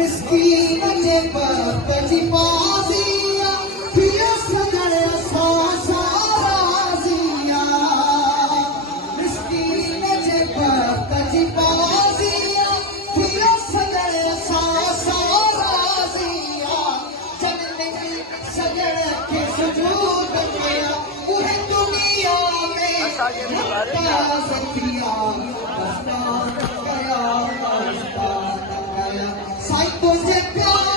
मिस्कीन जे बाप जी बाज़िया पिया सजण सां राज़िया मिस्कीन जे बाप जी बाज़िया पिया सजण सां राज़िया जनम सजण खे सुजूद कया उहे दुनिया में ज़किया दस्तान कया साईं तुंहिंजे प्यार